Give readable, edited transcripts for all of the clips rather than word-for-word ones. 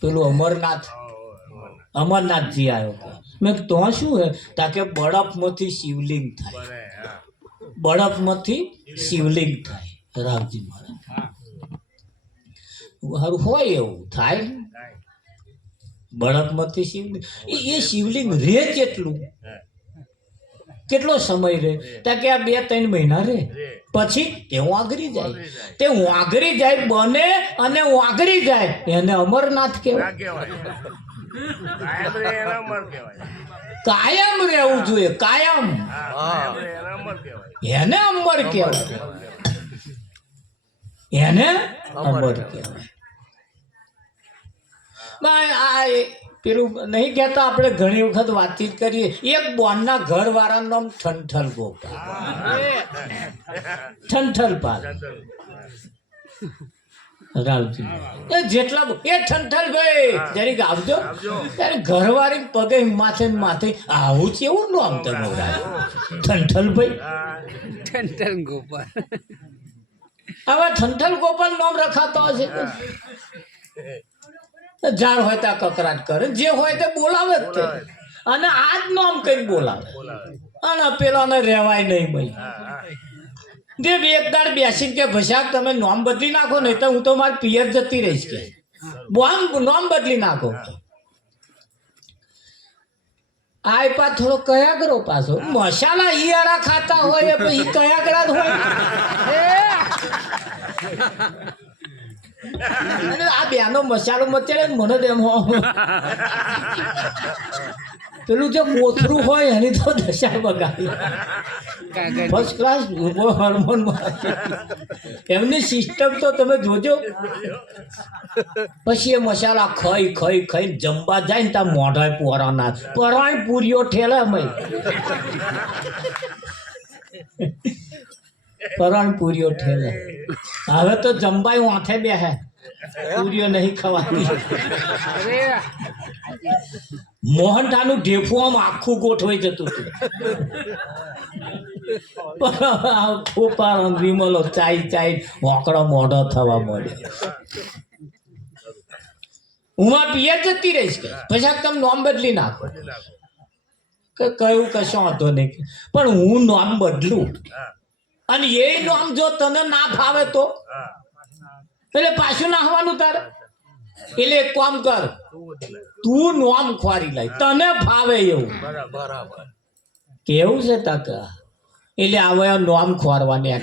પેલું અમરનાથજી આવ્યો કે મેં તો શું હે તાકે બળફમાંથી શિવલિંગ થાય, બળફમાંથી શિવલિંગ થાય રામજી મહારાજ સારું હોય એવું થાય બળફમાંથી શિવલિંગ એ શિવલિંગ રે કેટલો સમય રે તાકે આ 2-3 મહિના રે પછી તે વાઘરી જાય, તે વાઘરી જાય બને અને વાઘરી જાય એને અમરનાથ કહેવાય, કાયમ રહેવું જોઈએ, કાયમ એને અમર કહેવાય, એને અમર કહેવાય. આ પેલું નહીં કહેતા આપણે ઘણી વખત વાતચીત કરીએ એક બોનના ઘર વાળાનું નામ ઠંઠલ ગોપાલ, ઠંઠલપાલ રાવજી એ જેટલા એ ઠંઠલભાઈ જરીક આવજો ત્યારે ઘરવાળી પગે માથે માથે આવું છે એવું નામ તમે ઠંઠલભાઈ, ઠંઠલ ગોપાલ. હવે ઠંઠલ ગોપાલ નામ રખાતો હશે, જાર હોય ત્યાં કકરાટ કરે, જે હોય તે બોલાવે જ તે, અને આ જ નામ કઈ બોલાવે અને પેલાને રહેવાય નહીં ભાઈ. જે એક દાડ બેસીને કે ભસાક તમે નામ બદલી નાખો નહીં તો હું તો મારી પિયર જતી રહીશ કે નામ બદલી નાખો. આ પા થોડો કયાગરો પાછો મસાલા ઈયારા ખાતા હોય પછી કયાગરા જ હોય. અને આ બેનો મસાલો મચેડે મને એમ પેલું જે કોથરું હોય એની તો દશા બગાડી ફર્સ્ટ ક્લાસ હોર્મોન એમની સિસ્ટમ તો તમે જોજો. પછી એ મસાલા ખાઈ જમવા જાય ને ત્યાં મોઢાય પોરાના પરાય પૂરીઓ ઠેલે મય પરાણ પૂરીઓ ઠેલે. હવે તો જમવાય વાંથે બેહે પૂરીઓ નહીં ખવાતી. મોહનઠાનું ઢેફું આમ આખું ગોઠવાઈ જતું હતું. વિમલો ચાઈ હોકડો મોઢો થવા મળ્યો. હું આ પિયર જતી રહીશ કે પછી તમે નામ બદલી નાખો કે કયું કશો વાંધો નહીં, પણ હું નામ બદલું અને એ નામ જો તને ના ફાવે તો એટલે પાછું નાખવાનું તારે. એટલે એક કામ કર, તું નામ ખોરી લાય તને ફાવે એવું કેવું છે તાકા. એટલે આવે નામ ખોરવાની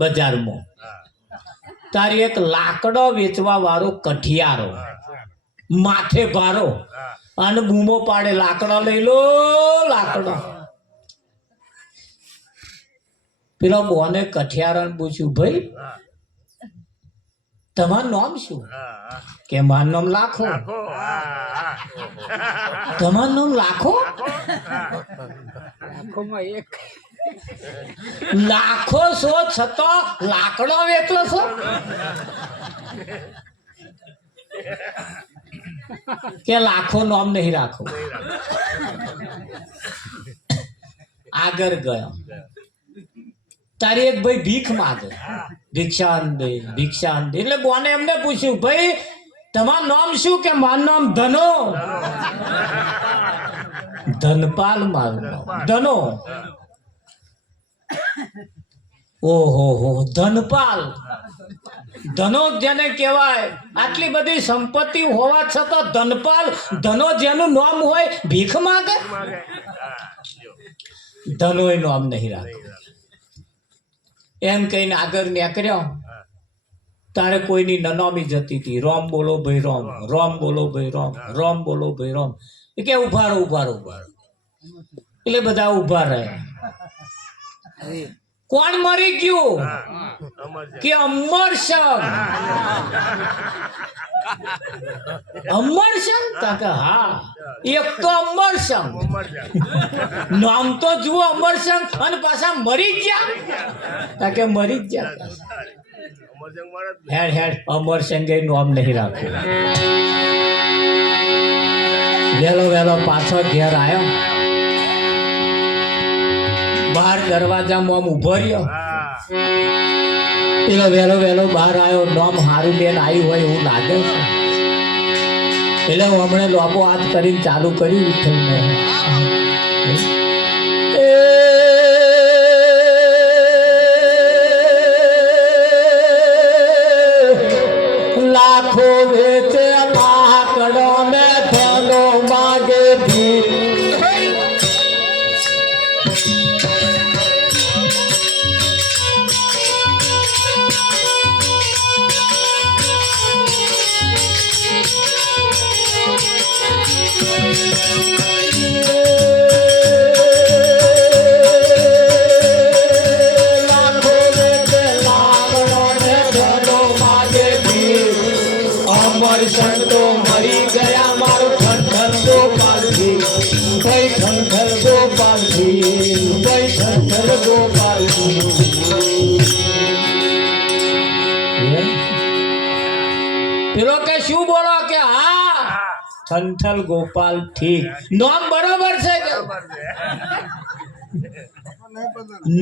બજારમાં તારી એક લાકડો વેચવા વાળો કઠિયારો માથે ભારો અને બૂમો પાડે લાકડો લઈ લો લાકડો. પેલા બોને કઠિયારાને પૂછ્યું ભાઈ તમારું નામ શું? કે મારું નામ લાખો. તમારું નામ લાખો? લાખો છો છતો લાકડો વેચો છો? કે લાખો નામ નહીં રાખો. આગળ ગયો તારી એક ભાઈ ભીખ માગે, ભિક્ષાન દે એટલે બોને એમને પૂછ્યું ભાઈ તમારું નામ શું? કે મારું નામ ધનો. ધનપાલ મારું નામ ધનો. ઓહો ધનપાલ ધનો જેને કહેવાય. આટલી બધી સંપત્તિ હોવા છતાં ધનપાલ ધનો જેનું નામ હોય ભીખ માગે. ધનો એ નામ નહીં રાખે એમ કહીને આગળ નીકળ્યો. તારે કોઈની નનામી જતી હતી રોમ બોલો ભાઈ રોમ, રોમ બોલો ભાઈ રોમ, રોમ બોલો ભાઈ રોમ. એ કે ઉભા રહો. એટલે બધા ઉભા રહ્યા. કોણ મરી ગયું? કે અમરસંગ. અમરસંગ? કાકા હા એક તો અમરસંગ નામ તો જુઓ અમરસંગ અને પાછા મરી ગયા. કે મરી જ ગયા. હેડ અમરસંગ નામ નહીં રાખવું. વેલો પાછો ઘેર આવ્યો. બહાર દરવાજામાં આમ ઉભો રહ્યો. પેલો વેલો બહાર આવ્યો. નામ હારું બેન આવ્યું હોય એવું લાગે છે. એટલે હું હમણાં લોબો હાથ કરીને ચાલુ કર્યું વિઠ્ઠલને. લાખો વેચે લાકડો ને ધનો માગે ભીખ. લાખો વેચે લાકડો ને ધનો માગે ભીખ. અમર સંતો મરી ગયા મારો ઠંઠર ગોપાલજી. ભાઈ ઠંઠર ગોપાલજી, ભાઈ ઠંઠર ગોપાલજી. પેલો કે શું બોલો કે હા ઠંઠલ ગોપાલ ઠીક. નામ બરોબર છે કે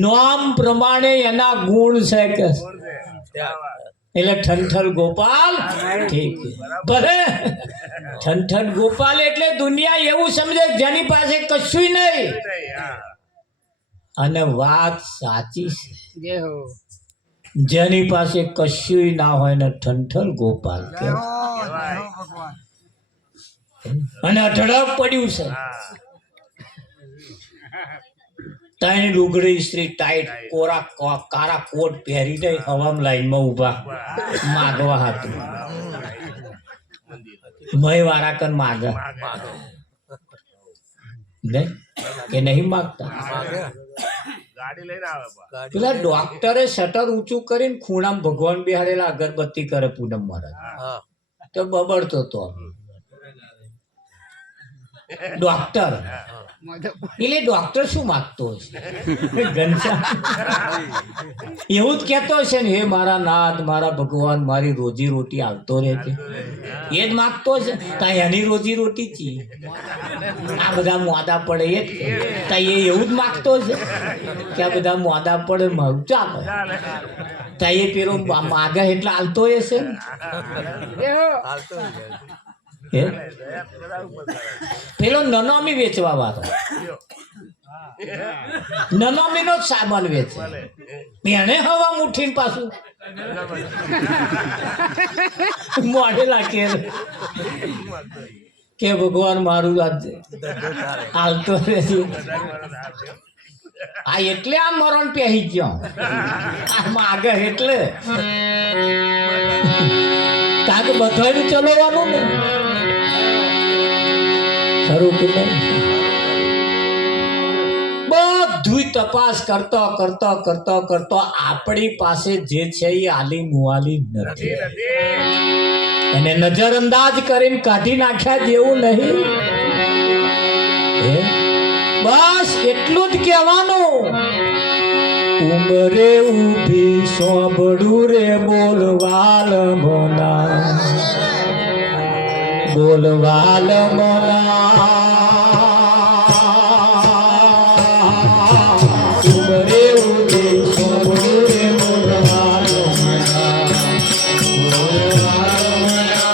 નામ પ્રમાણે એના ગુણ છે કે એટલે ઠંઠલ ગોપાલ ઠીક. ભલે ઠંઠલ ગોપાલ એટલે દુનિયા એવું સમજે કે જેની પાસે કશું નહીં. અને વાત સાચી છે. જય હો. જેની પાસે કશું ના હોય ને ઠંઠલ ગોપાલ કહેવાય. અને અઢળક પડ્યું છે. ત્રણ લુગડી સ્ત્રી ટાઈટ કોરા કારા કોટ પહેરીને હવામ લાઈનમાં ઉભા માગવા હતું. મય વાળા કન માગ કે નહીં માગતા. પેલા ડોક્ટરે શટર ઊંચું કરીને ખૂણામાં ભગવાન બિહારેલા અગરબત્તી કરે પૂનમ મહારાજ તો બબડતો તો ડોક્ટર. એટલે ડોક્ટર શું માગતો હશે? ઘનશ્યામ એવું જ કેતો હશે ને, હે મારા નાથ મારા ભગવાન મારી રોજી રોટી આવતો રહે છે. એ જ માગતો છે. તા એની રોજી રોટી ચી આ બધા મોદા પડે એ જ તા એ એવું જ માગતો છે કે આ બધા મોદા પડે મારું ચાલે. તા એ પેલો માગા એટલે હાલતો હશે ને. પેલો નનામી વેચવા વાળો નનામી નો સામાન વેચે. એને હવા મુઠીને પાછું મોઢેલા કે ભગવાન મારું આજ હાલતો રહેશે. આ એટલે આ મરણ પહેરી ગયો આ માગે એટલે કારણ કે બધાનું ચલાવવાનું ને ખરું કે નહીં. બધું તપાસ કરતો કરતો કરતો કરતો આપણી પાસે જે છે એ આલી મુઆલી નથી. એને નજર અંદાજ કરીને કાઢી નાખ્યા જેવું નહીં. બસ એટલું જ કહેવાનું. ઉમરે ઉભી સોંભળું રે બોલવાલ મોના બોલવાલ મોના. ઉમરે ઉભી સોંભળું રે બોલવાલ મોના બોલવાલ મોના.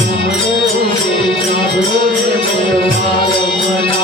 ઉમરે ઉભી સોંભળું રે બોલવાલ મોના.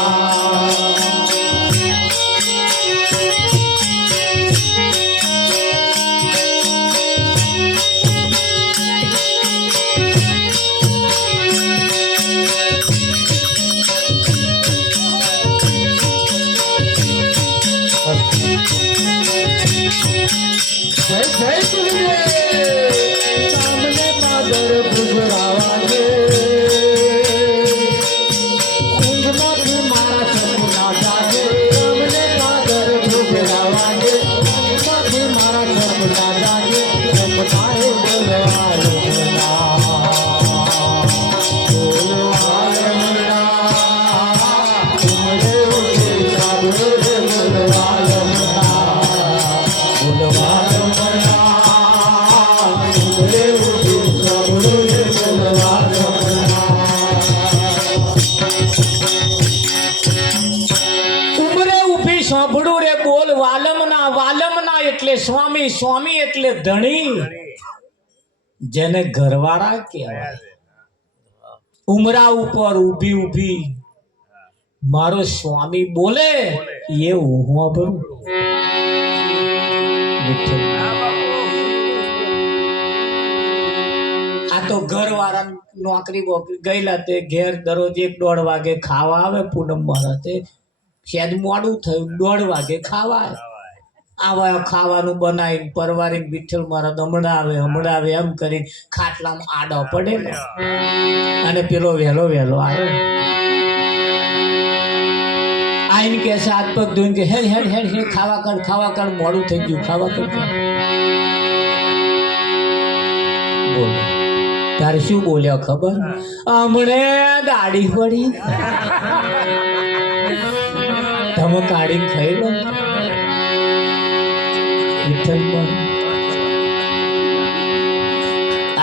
એટલે સ્વામી, સ્વામી એટલે ધણી. જેને ઘરવાળા કહેવાય, ઉમરા ઉપર ઊભી ઊભી મારો સ્વામી બોલે એ હું ભરું. આ તો ઘરવાળા નોકરી બોકરી ગયેલા તે ઘેર દરરોજ 1-1.5 વાગે ખાવા આવે. પૂનમ મારા તે શાયદ મોડું થયું, 1:30 વાગે ખાવા આવે. ખાવાનું બનાવીને પરવારીને વિઠ્ઠલ મારા હમણાં આવે એમ કરીને ખાટલામાં આડો પડે અને પેલો વહેલો આવે. આઈને કે હાથ પગ ધોઈને કે હેડ હેડ હેડ હેડ ખાવા કર મોડું થઈ ગયું ખાવા કર. બોલો તારે શું બોલ્યો ખબર? હમણે ગાડી પડી તમે કાઢીને ખાઈ લો.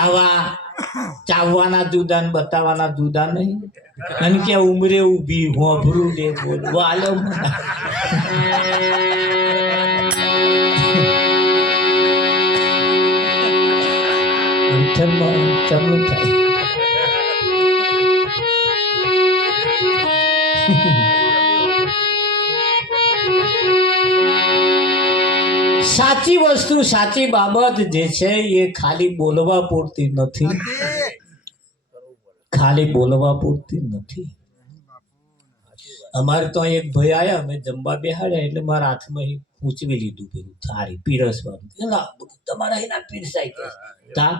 આવા ચાવવાના જુદા ને બતાવવાના જુદા નહીં. અને કે ઉમરે ઊભી હોભરું દે બોલવો આલો ચાલુ થાય. સાચી વસ્તુ સાચી બાબત જે છે એ ખાલી બોલવા પૂરતી નથી, ખાલી બોલવા પૂરતી નથી. અમારે તો એક ભાઈ આયા, અમે જમવા બેહાડ્યા એટલે મારા હાથમાં ઊંચવી લીધું પેલું થાળી પીરસવાનું. તમારા એના પીરસાઈ કે તા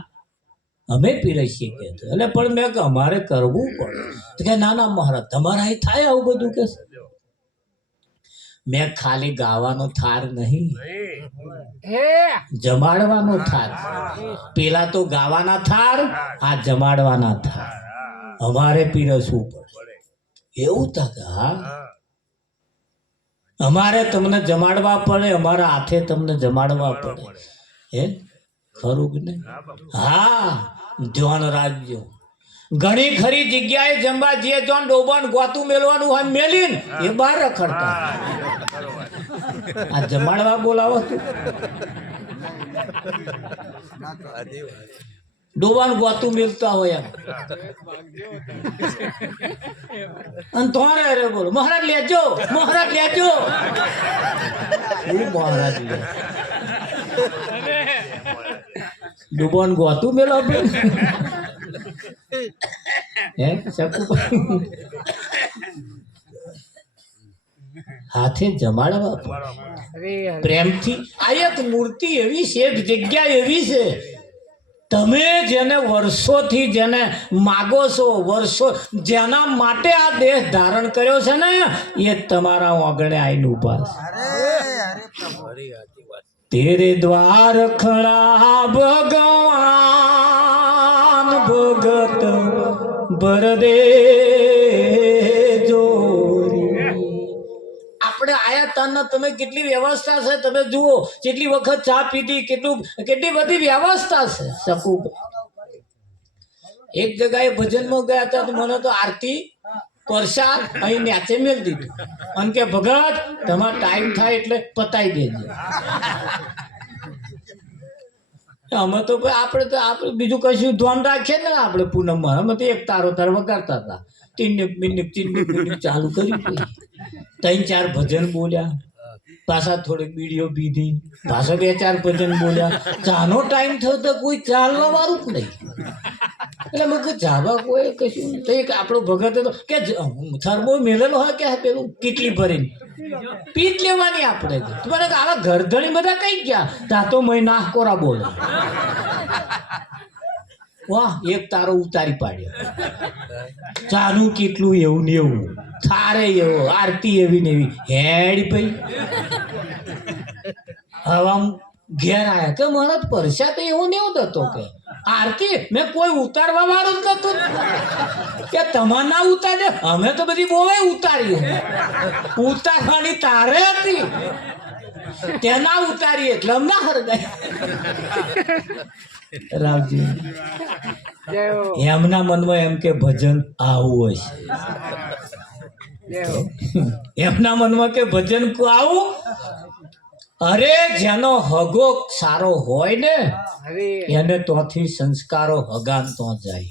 અમે પીરસીએ કે એટલે પણ મેં કે અમારે કરવું પડે તો કે ના ના મહારાજ તમારા અહીં થાય આવું બધું કે. મેં ખાલી ગાવાનો થાર નહીં, જમાડવાનો થાર. પેલા તો ગાવાના થાર, આ જમાડવાના થાર. અમારે પીરસવું પડે એવું તક. હા અમારે તમને જમાડવા પડે, અમારા હાથે તમને જમાડવા પડે. હે ખરું કે નહીં? હા ધ્યાન રાખજો. ઘણી ખરી જગ્યાએ જમવા જઈએ તો ડોબાન ગોતું મેલવાનું હોય મેલીને એ બહાર રખડતા. આ જમાડવા બોલાવો તું ડોબાન ગોતું મેલતા હોય એમ. અને તોરે રે બોલો મહારાજ લેજો મહારાજ લેજો. મહારાજ લે ડોબાન ગોતું મેલો હે શકુ હાથે જમાડવા પ્રેમથી. આ એક મૂર્તિ એવી છે, એક જગ્યા એવી છે, તમે જેને વર્ષોથી જેને માગો છો, વર્ષો જેના માટે આ દેહ ધારણ કર્યો છે ને એ તમારા આંગણે આવીને ઉભા છે. તેરે દ્વાર ખડા ભગવાન ભગત બરદે જોરી. આપણે આયા તાના તમે કેટલી વ્યવસ્થા છે તમે જુઓ, કેટલી વખત ચા પીધી, કેટલી બધી વ્યવસ્થા છે. શકુ એક જગ્યાએ ભજનમાં ગયા હતા તો મને તો આરતી પ્રસાદ અહીં ન્યાચે મેળ દીધું અને કે ભગત તમારો ટાઈમ થાય એટલે પતાવી દેજો. અમે તો આપણે બીજું કશું ધ્યાન રાખીએ ને આપણે પૂનમમાં અમે તો એક તારો તાર વગાડતા હતા. 3 મિનિટ ચાલુ કર્યું, 3-4 ભજન બોલ્યા, પાછા થોડીક બીડીઓ પીધી, પાછા 2-4 ભજન બોલ્યા. ચાનો ટાઈમ થયો તો કોઈ ચાલવા વાળું જ નહીં. એટલે મેં કહ્યું જાવા કોઈ કશું તો એક આપણો ભગત હતો કે થર્મો મેલેલો હોય કે પેલું કેટલી ભરીને પીત લેવાની આપણે. મને આવા ઘરધણી બધા કઈ ગયા તા તો મહિના કોરા બોલે. વાહ એક તારો ઉતારી પાડ્યો. ચાનું કેટલું એવું ને એવું, થારે એવો, આરતી એવી ને એવી. હેડ ભાઈ હવા ઘેર આયા કે મને પરસા તો એવું ને એવું થતો કે આરતી મેં કોઈ ઉતારવા વાળું જ નતું કે તમારે ના ઉતારે. અમે તો બધી બહુ ઉતારી, ઉતારવાની તારે હતી ત્યાં ના ઉતારી એટલે અમને હરગાય. રાવજી એમના મનમાં એમ કે ભજન આવું હશે, એમના મનમાં કે ભજન આવું અરે જેનો હગો સારો હોય ને અરે એને તોથી સંસ્કારો હગાન તો જાય.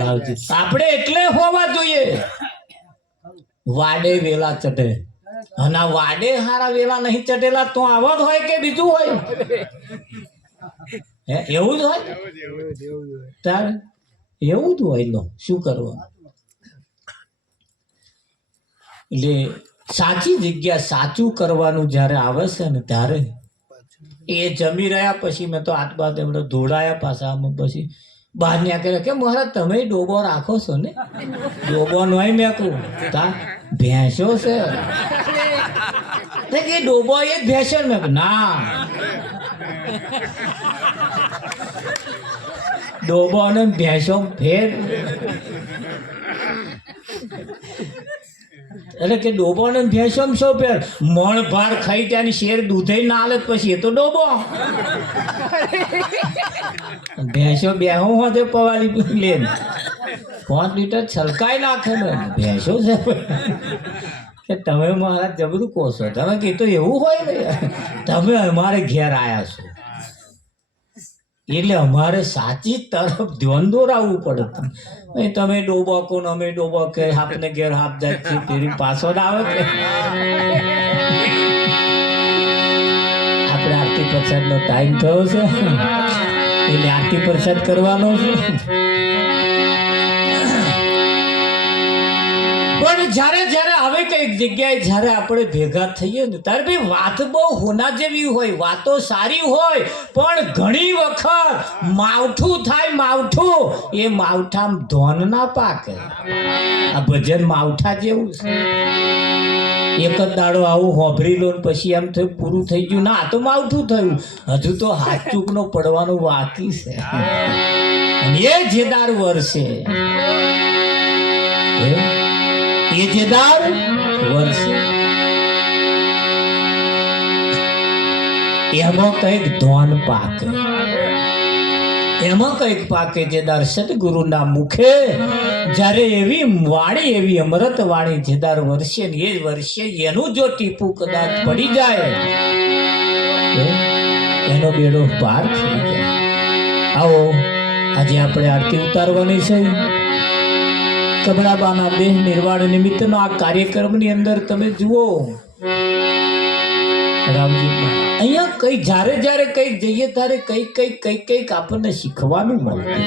રાવજી, આપણે એટલે હોવા જોઈએ. વાડે વેલા ચઢે અને આ વાડે હારા વેલા નહીં ચઢેલા તો આવા જ હોય કે બીજું હોય? હે, એવું જ હોય તારે? એવું જ હોય. લો શું કરવાનું? એટલે સાચી જગ્યા સાચું કરવાનું જ્યારે આવે છે ને ત્યારે એ જમી રહ્યા પછી મેં તો હાથ બાદ એમણે ધોડાયા પાછા આમ પછી બહાર નીકળ્યા કે મહારાજ તમે ડોબો રાખો છો ને? ડોબો નહીં મેં કહું તા ભેંસો છે કે ડોબો એ જ ભેંસો ને? મેં કહ્યું, ના ડોબો ને ભેંસો ફેર. એટલે કે ડોબો ને ભેંસો શો ફેર? મણ ભાર ખાઈ ત્યાંની શેર દૂધે ના હાલે પછી એ તો ડોબો. ભેંસો બેહો હોતે પવાલી લે 5 લીટર છલકાઈ નાખે ને ભેંસો છે. કે તમે મારા જબરું કહો છો. તમે કીધું એવું હોય ને, તમે અમારે ઘેર આયા છો એટલે અમારે સાચી તરફ ધ્યાન દોરાવવું પડે. તમે ડોબો કો ને અમે ડોબો કે આપને ઘેર હાફ જાય છે તેરી પાછળ આવે કે આપણે આરતી પ્રસાદ નો ટાઈમ થયો છે એટલે આરતી પ્રસાદ કરવાનો છે. પણ જ્યારે જ્યારે હવે કઈક જગ્યાએ જ્યારે આપણે ભેગા થઈએ ને ત્યારે ભાઈ વાત બહુ હોના જેવી હોય, વાતો સારી હોય, પણ ઘણી વખત માવઠું થાય. માવઠું એ માવઠામાં ધોન ના પાકે. આ ભજન માવઠા જેવું છે. એક જ દાડો આવું હોભરી લો ને પછી એમ થયું પૂરું થઈ ગયું. ના, આ તો માવઠું થયું, હજુ તો હાથ ચૂકનો પડવાનું બાકી છે. એ જેદાર વર્ષે એ જેદાર વર્ષે એમાં કઈક ધોન પાકે. એમાં કઈક પાકે જેદાર સદગુરુના મુખે જ્યારે એવી વાણી, એવી અમૃત વાણી જેદાર વર્ષે ને એ વર્ષે એનું જો ટીપું કદાચ પડી જાય એનો બેડો પાર થઈ જાય. આવો આજે આપણે આરતી ઉતારવાની છે. કમળાબાના દેહ નિર્વાણ નિમિત્તનો આ કાર્યક્રમની અંદર તમે જુઓ રામજી અહીંયા કઈ જ્યારે જ્યારે કઈક જઈએ ત્યારે કઈક આપણને શીખવાનું મળતું.